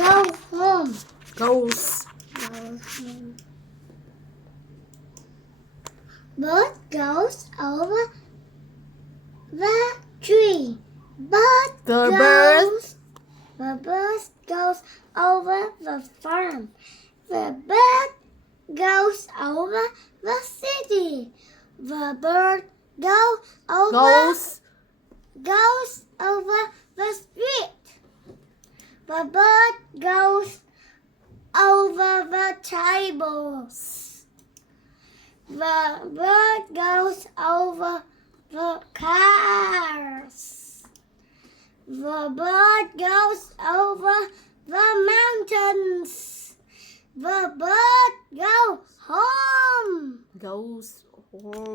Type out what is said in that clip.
Go home. Goes. Bird goes over the tree. Bird The goes. The bird goes over the farm. The bird goes over the city. The bird goes over the street. The bird goes over the tables. The bird goes over the cars. The bird goes over the mountains. The bird goes home. Goes home.